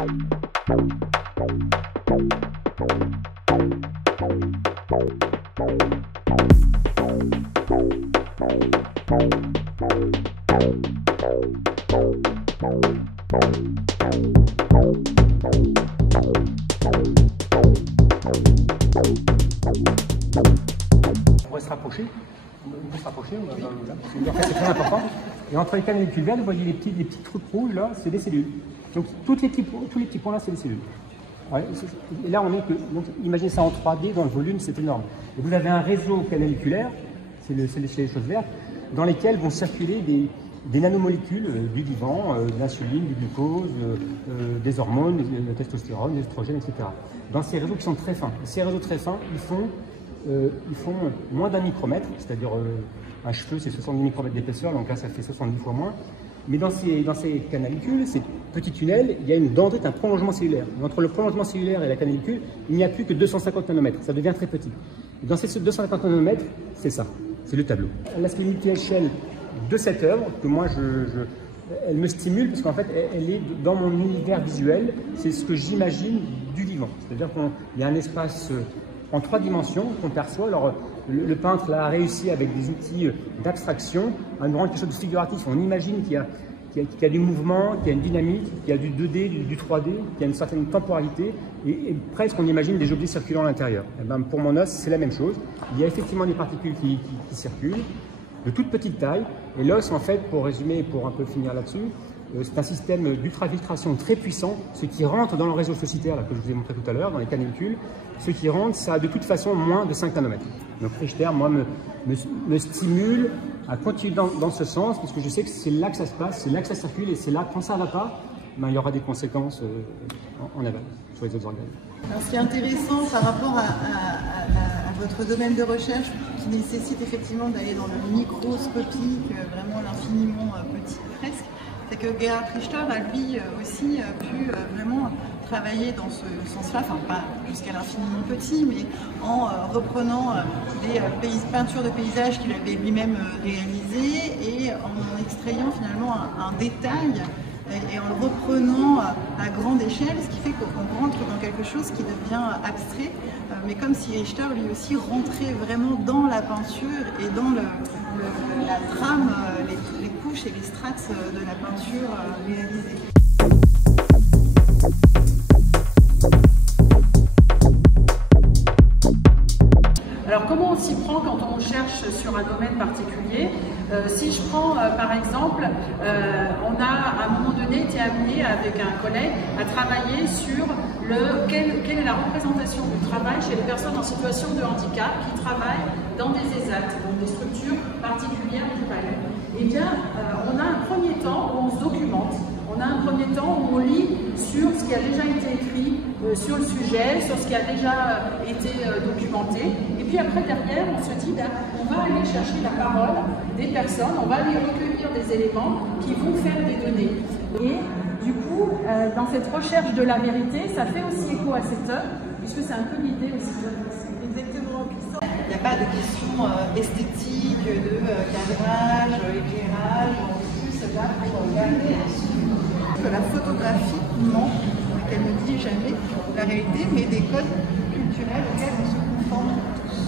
On va se rapprocher. En fait, c'est très important. Et entre les canalicule vertes, vous voyez les petits trucs rouges là, c'est des cellules. Donc tous les petits points là, c'est des cellules. Ouais, et là, on est que. Donc, imaginez ça en 3D dans le volume, c'est énorme. Et vous avez un réseau canaliculaire, c'est les choses vertes, dans lesquelles vont circuler des nanomolécules du vivant, de l'insuline, du glucose, des hormones, de testostérone, des oestrogènes, etc. Dans ces réseaux qui sont très fins. Ces réseaux très fins, ils font moins d'un micromètre, c'est-à-dire un cheveu, c'est 70 micromètres d'épaisseur, donc là, ça fait 70 fois moins. Mais dans ces canalicules, ces petits tunnels, il y a une dendrite, un prolongement cellulaire. Et entre le prolongement cellulaire et la canalicule, il n'y a plus que 250 nanomètres. Ça devient très petit. Et dans ces 250 nanomètres, c'est ça, c'est le tableau. L'aspect multi-échelle de cette œuvre, que moi, elle me stimule parce qu'en fait, elle est dans mon univers visuel. C'est ce que j'imagine du vivant. C'est-à-dire qu'il y a un espace en 3 dimensions qu'on perçoit. Alors, le peintre là, a réussi avec des outils d'abstraction à nous rendre quelque chose de figuratif. On imagine qu'il y a du mouvement, qu'il y a une dynamique, qu'il y a du 2D, du 3D, qu'il y a une certaine temporalité et presque on imagine des objets circulant à l'intérieur. Ben, pour mon os, c'est la même chose. Il y a effectivement des particules qui circulent de toute petite taille. Et l'os, en fait, pour résumer, pour un peu finir là-dessus, c'est un système d'ultrafiltration très puissant. Ce qui rentre dans le réseau saucitaire là, que je vous ai montré tout à l'heure, dans les canalicule, ce qui rentre, ça a de toute façon moins de 5 nanomètres. Donc Richter, moi, me stimule à continuer dans ce sens, parce que je sais que c'est là que ça se passe, c'est là que ça circule, et c'est là, quand ça ne va pas, ben, il y aura des conséquences en aval sur les autres organes. Alors, ce qui est intéressant par rapport à votre domaine de recherche, qui nécessite effectivement d'aller dans le microscopique, vraiment l'infiniment petit presque, c'est que Gerhard Richter a lui aussi pu vraiment travailler dans ce sens-là, enfin pas jusqu'à l'infiniment petit, mais en reprenant des peintures de paysages qu'il avait lui-même réalisées et en extrayant finalement un détail et en le reprenant à grande échelle, ce qui fait qu'on rentre dans quelque chose qui devient abstrait, mais comme si Richter lui aussi rentrait vraiment dans la peinture et dans la trame, les couches et les strates de la peinture réalisée. Alors comment on s'y prend quand on cherche sur un domaine particulier? Si je prends par exemple, on a à un moment donné été amené avec un collègue à travailler sur quelle est la représentation du travail chez les personnes en situation de handicap qui travaillent dans des ESAT, donc des structures particulières du palais. Eh bien, on a un premier temps où on se documente, on a un premier temps où on lit sur ce qui a déjà été écrit sur le sujet, sur ce qui a déjà été documenté. Et puis après, derrière, on se dit, on va aller chercher la parole des personnes, on va aller recueillir des éléments qui vont faire des données. Et du coup, dans cette recherche de la vérité, ça fait aussi écho à cette œuvre, puisque c'est un peu l'idée aussi de Exactement. Il n'y a pas de question esthétique, de cadrage, éclairage, en plus, là, pour regarder la photographie ment, elle ne dit jamais la réalité, mais des codes culturels auxquels on se conforme tous.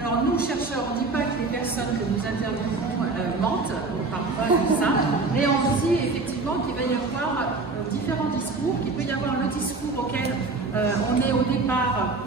Alors nous, chercheurs, on ne dit pas que les personnes que nous interviewons mentent, on ne parle pas de ça, mais on dit effectivement qu'il va y avoir différents discours, qu'il peut y avoir le discours auquel on est au départ,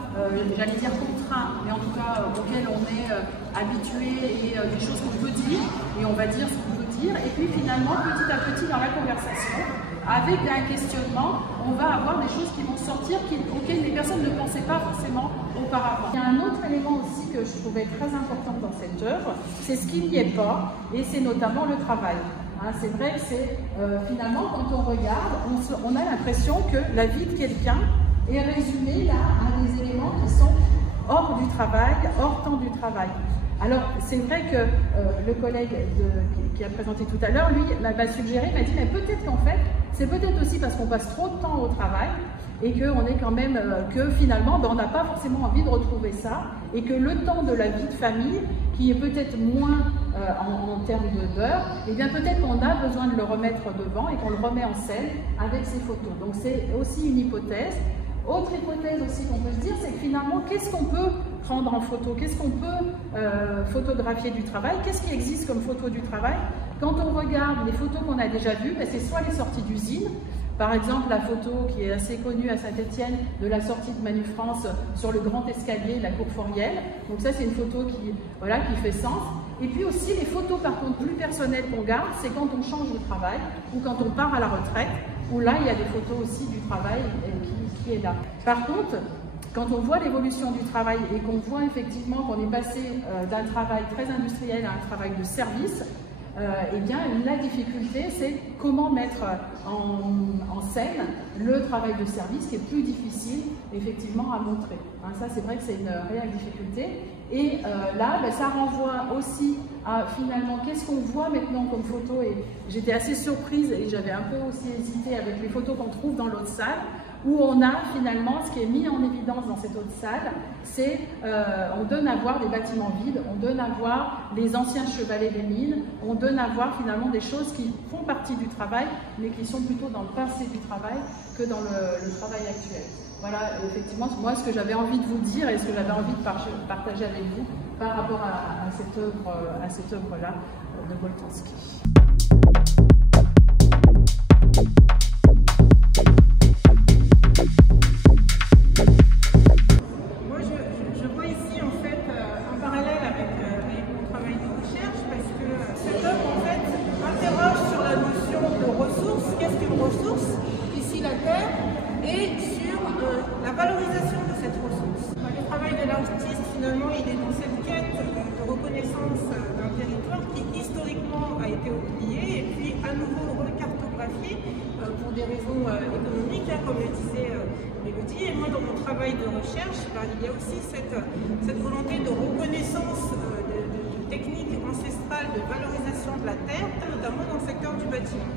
j'allais dire contraint, mais en tout cas auquel on est habitué et des choses qu'on peut dire, et on va dire ce qu'on peut dire, et puis finalement, petit à petit dans la conversation, avec un questionnement, on va avoir des choses qui vont sortir auxquelles les personnes ne pensaient pas forcément auparavant. Il y a un autre élément aussi que je trouvais très important dans cette œuvre, c'est ce qu'il n'y est pas, et c'est notamment le travail. Hein, c'est vrai que c'est finalement, quand on regarde, on a l'impression que la vie de quelqu'un est résumée là à des éléments qui sont hors du travail, hors temps du travail. Alors, c'est vrai que le collègue qui a présenté tout à l'heure, lui, m'a suggéré, m'a dit, mais peut-être qu'en fait, c'est peut-être aussi parce qu'on passe trop de temps au travail et qu'on est quand même, que finalement, on n'a pas forcément envie de retrouver ça et que le temps de la vie de famille, qui est peut-être moins en termes d'heures, eh bien peut-être qu'on a besoin de le remettre devant et qu'on le remet en scène avec ces photos. Donc c'est aussi une hypothèse. Autre hypothèse aussi qu'on peut se dire, c'est que finalement, qu'est-ce qu'on peut prendre en photo? Qu'est-ce qu'on peut photographier du travail? Qu'est-ce qui existe comme photo du travail? Quand on regarde les photos qu'on a déjà vues, c'est soit les sorties d'usine, par exemple la photo qui est assez connue à Saint-Étienne de la sortie de Manu France sur le grand escalier de la cour Fouriel. Donc ça c'est une photo qui fait sens. Et puis aussi les photos par contre plus personnelles qu'on garde, c'est quand on change de travail ou quand on part à la retraite, où là il y a des photos aussi du travail qui est là. Par contre, quand on voit l'évolution du travail et qu'on voit effectivement qu'on est passé d'un travail très industriel à un travail de service, eh bien la difficulté c'est comment mettre en scène le travail de service qui est plus difficile effectivement à montrer. Hein, ça c'est vrai que c'est une réelle difficulté et là ça renvoie aussi à finalement qu'est-ce qu'on voit maintenant comme photo et j'étais assez surprise et j'avais un peu aussi hésité avec les photos qu'on trouve dans l'autre salle où on a finalement, ce qui est mis en évidence dans cette autre salle, c'est on donne à voir des bâtiments vides, on donne à voir les anciens chevalets des mines, on donne à voir finalement des choses qui font partie du travail, mais qui sont plutôt dans le passé du travail que dans le travail actuel. Voilà, effectivement, moi, ce que j'avais envie de vous dire et ce que j'avais envie de partager avec vous par rapport à cette œuvre-là de Boltanski. Finalement, il est dans cette quête de reconnaissance d'un territoire qui historiquement a été oublié et puis à nouveau recartographié pour des raisons économiques, comme le disait Mélodie. Et moi, dans mon travail de recherche, il y a aussi cette volonté de reconnaissance de techniques ancestrales de valorisation de la terre, notamment dans le secteur du bâtiment.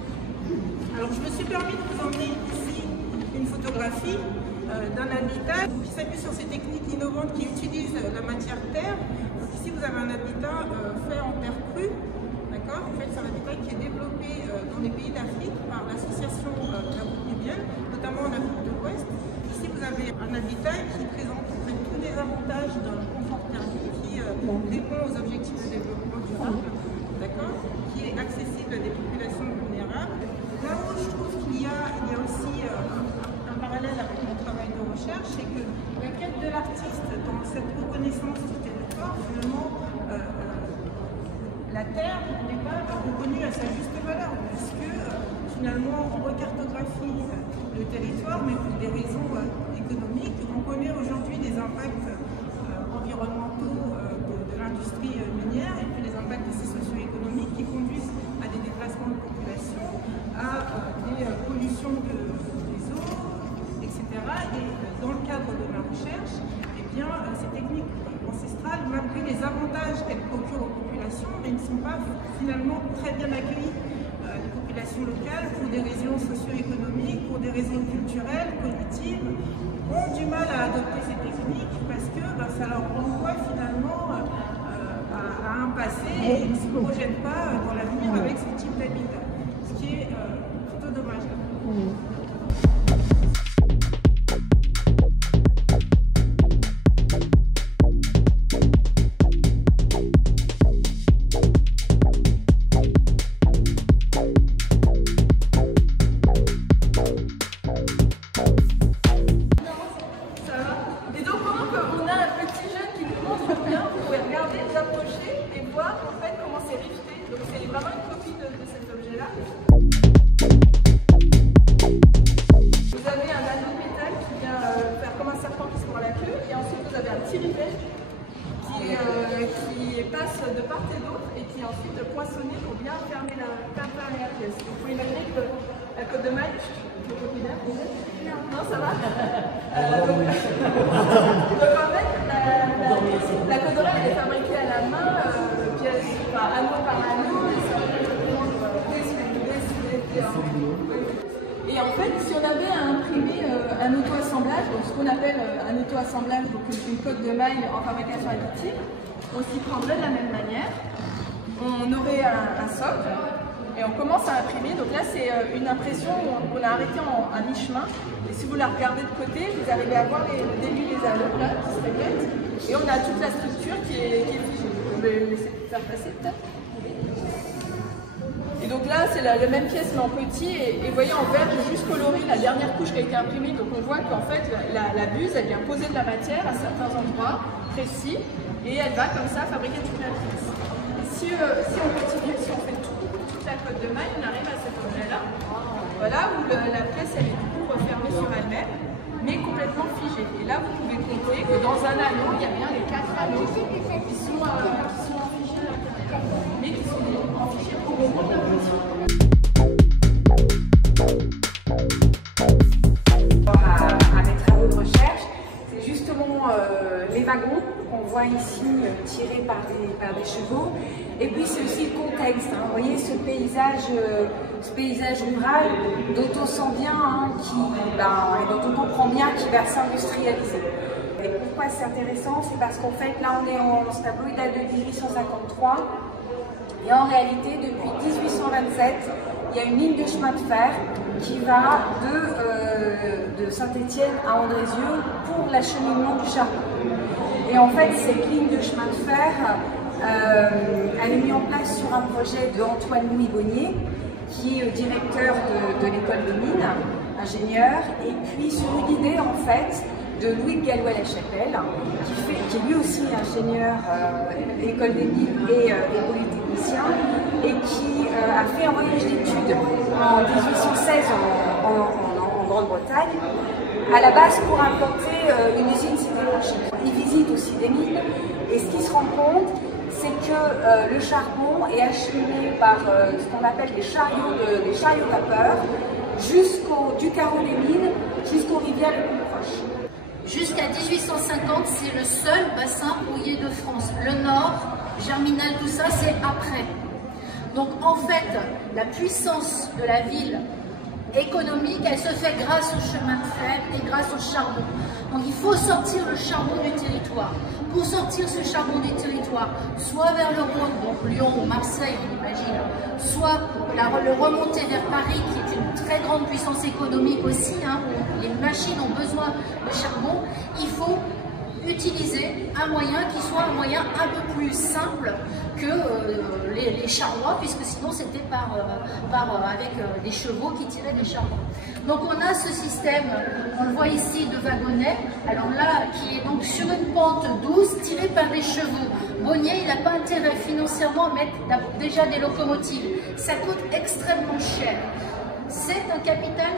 Alors, je me suis permis de vous emmener ici une photographie d'un habitat qui s'appuie sur ces techniques innovantes qui utilisent la matière terre. Donc ici vous avez un habitat fait en terre crue, d'accord. En fait c'est un habitat qui est développé dans les pays d'Afrique par l'association la Route Nubienne, notamment en Afrique de l'Ouest. Ici vous avez un habitat qui présente en fait tous les avantages d'un confort thermique qui répond aux objectifs de développement durable, d'accord, qui est accessible à des populations vulnérables. Là où je trouve qu'il y a aussi un parallèle avec mon travail de recherche, c'est que la quête de l'artiste dans cette reconnaissance du territoire, finalement, la terre n'est pas reconnue à sa juste valeur, puisque finalement on recartographie le territoire, mais pour des raisons économiques. On connaît aujourd'hui des impacts environnementaux de l'industrie minière et puis les impacts aussi socio-économiques qui conduisent à des déplacements de population, à des pollutions des eaux, etc. Et dans le cadre de ma recherche, eh bien, ces techniques ancestrales, malgré les avantages qu'elles procurent aux populations, elles ne sont pas finalement très bien accueillies des populations locales pour des raisons socio-économiques, pour des raisons culturelles, cognitives, ont du mal à adopter ces techniques parce que ça leur renvoie finalement à un passé et ils ne se projettent pas dans l'avenir avec ce type d'habitat, ce qui est plutôt dommageable. Donc c'est vraiment une copie de cet objet-là. Non, ça va. Donc en fait, la Codora elle est fabriquée à la main, anneau par anneau, et en fait, si on avait à imprimer un auto-assemblage, donc ce qu'on appelle un auto-assemblage, donc une coque de maille en fabrication additive, on s'y prendrait de la même manière. On aurait un socle et on commence à imprimer. Donc là, c'est une impression qu'on a arrêtée à mi-chemin. Et si vous la regardez de côté, vous arrivez à voir le début des anneaux là, qui se répètent. Et on a toute la structure qui est figée. Je vais laisser faire passer peut-être. Et donc là, c'est la même pièce mais en petit. Et vous voyez, en vert, j'ai juste coloré la dernière couche qui a été imprimée. Donc on voit qu'en fait, la buse, elle vient poser de la matière à certains endroits précis. Et elle va comme ça fabriquer toute la pièce. Si on continue, si on fait toute la cotte de maille, on arrive à cet objet-là, voilà, où la pièce elle est du coup refermée sur elle-même, mais complètement figée. Et là, vous pouvez compter que dans un anneau, il y a bien les 4 anneaux qui sont en figé à l'intérieur, mais qui sont en figé au moment de l'impression. À mes travaux de recherche, c'est justement les wagons qu'on voit ici tirés par des chevaux. Et puis c'est aussi le contexte, hein. Vous voyez ce paysage rural dont on sent bien, hein, et dont on comprend bien qu'il va s'industrialiser. Et pourquoi c'est intéressant? C'est parce qu'en fait là on est en ce tableau, il date de 1853 et en réalité depuis 1827 il y a une ligne de chemin de fer qui va de Saint-Étienne à Andrézieux pour l'acheminement du charbon. Et en fait cette ligne de chemin de fer elle est mise en place sur un projet de Antoine-Louis Bonnier, qui est directeur de l'école des mines, ingénieur, et puis sur une idée en fait de Louis Gallois-la-Chapelle, qui est lui aussi ingénieur école des mines et polytechnicien, et qui a fait un voyage d'études en 1816 en Grande-Bretagne, à la base pour implanter une usine sidérurgique. Il visite aussi des mines, et ce qu'il se rend compte, c'est que le charbon est acheminé par ce qu'on appelle des chariots vapeur du carreau des mines jusqu'aux rivières les plus proches. Jusqu'à 1850, c'est le seul bassin houiller de France. Le nord, Germinal, tout ça, c'est après. Donc en fait, la puissance de la ville économique, elle se fait grâce au chemin de fer et grâce au charbon. Donc il faut sortir le charbon du territoire. Pour sortir ce charbon du territoire, soit vers le Rhône, donc Lyon ou Marseille, on imagine, soit le remonter vers Paris, qui est une très grande puissance économique aussi, hein, où les machines ont besoin de charbon, il faut utiliser un moyen qui soit un moyen un peu plus simple que les charrois, puisque sinon c'était avec des chevaux qui tiraient des charbons. Donc on a ce système, on le voit ici, de wagonnets, alors là qui est donc sur une pente douce tirée par des chevaux. Bonnier, il n'a pas intérêt financièrement à mettre déjà des locomotives, ça coûte extrêmement cher. C'est un capital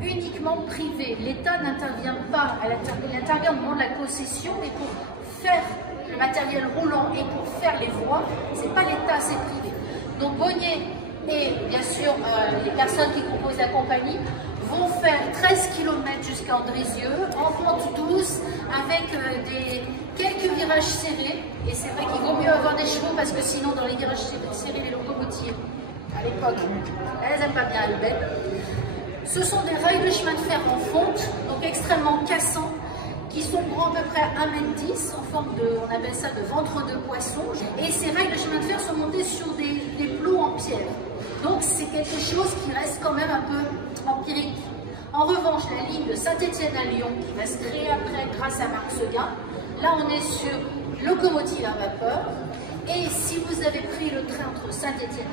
uniquement privé. L'État n'intervient pas, il intervient au moment de la concession, et pour faire le matériel roulant et pour faire les voies, c'est pas l'État, c'est privé. Donc Bonnier et bien sûr les personnes qui composent la compagnie vont faire 13 km jusqu'à Andrézieux en pente douce avec quelques virages serrés, et c'est vrai qu'il vaut mieux avoir des chevaux parce que sinon dans les virages serrés, les locomotives à l'époque, elles n'aiment pas bien elles bêtes. Ce sont des rails de chemin de fer en fonte, donc extrêmement cassants, qui sont grands à peu près 1,10 m, en forme de, on appelle ça de ventre de poisson. Et ces rails de chemin de fer sont montés sur des plots en pierre. Donc c'est quelque chose qui reste quand même un peu empirique. En revanche, la ligne de Saint-Étienne à Lyon, qui va se créer après grâce à Marc Seguin, là on est sur locomotive à vapeur. Et si vous avez pris le train entre Saint-Étienne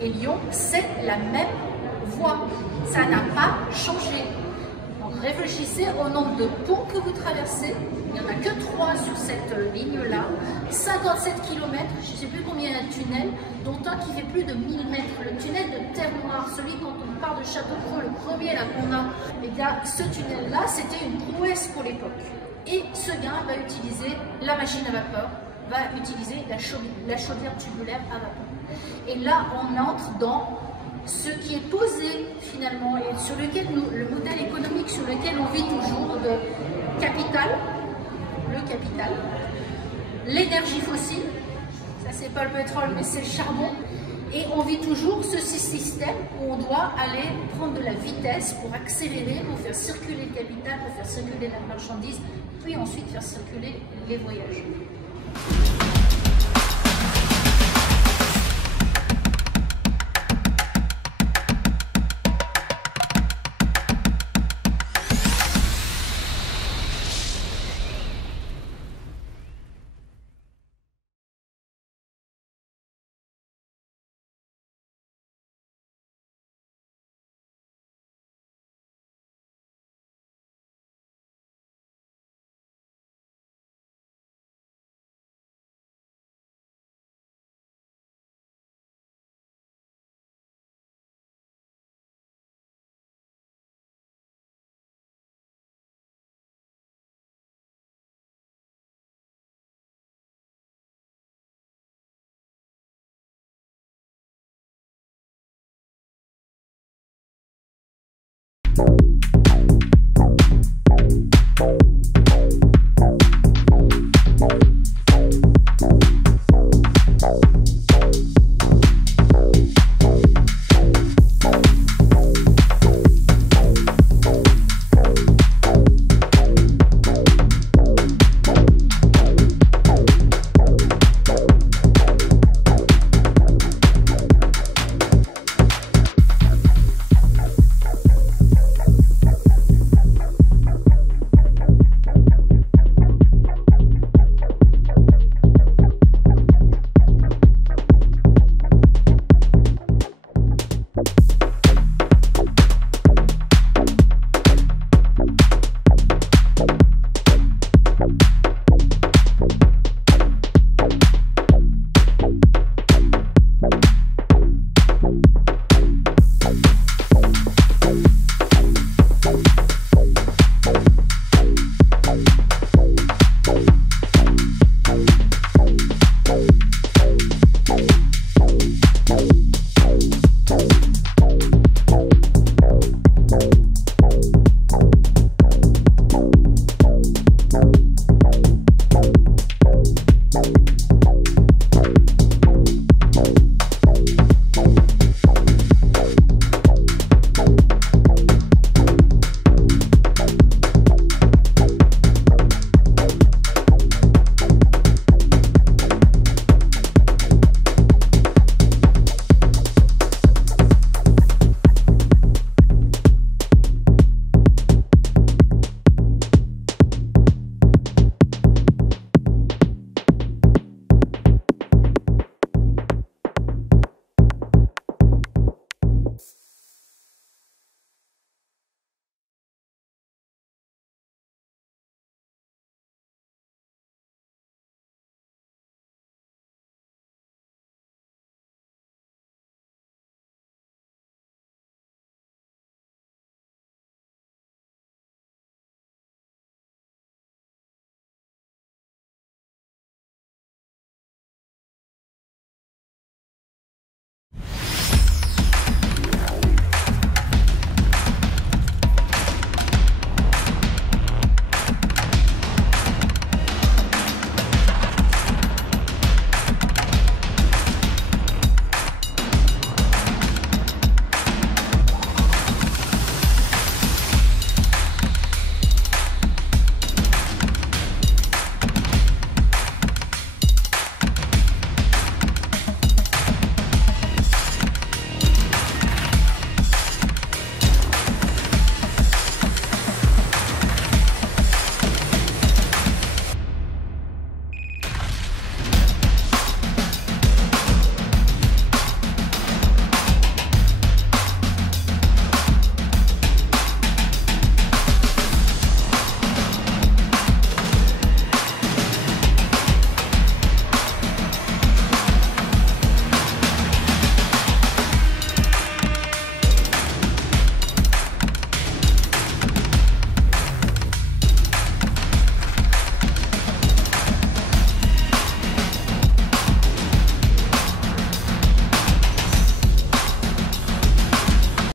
et Lyon, c'est la même voie. Ça n'a pas changé. Donc réfléchissez au nombre de ponts que vous traversez. Il n'y en a que 3 sur cette ligne-là. 57 km, je ne sais plus combien il y a de tunnels, dont un qui fait plus de 1000 mètres. Le tunnel de Terre Noire, celui quand on part de Châteaucreux, le premier là qu'on a, et bien ce tunnel-là, c'était une prouesse pour l'époque. Et Seguin va utiliser la machine à vapeur, va utiliser la chaudière tubulaire à vapeur. Et là, on entre dans ce qui est posé finalement et sur lequel le modèle économique sur lequel on vit toujours de capital, le capital, l'énergie fossile, ça c'est pas le pétrole mais c'est le charbon, et on vit toujours ce système où on doit aller prendre de la vitesse pour accélérer, pour faire circuler le capital, pour faire circuler la marchandise, puis ensuite faire circuler les voyages.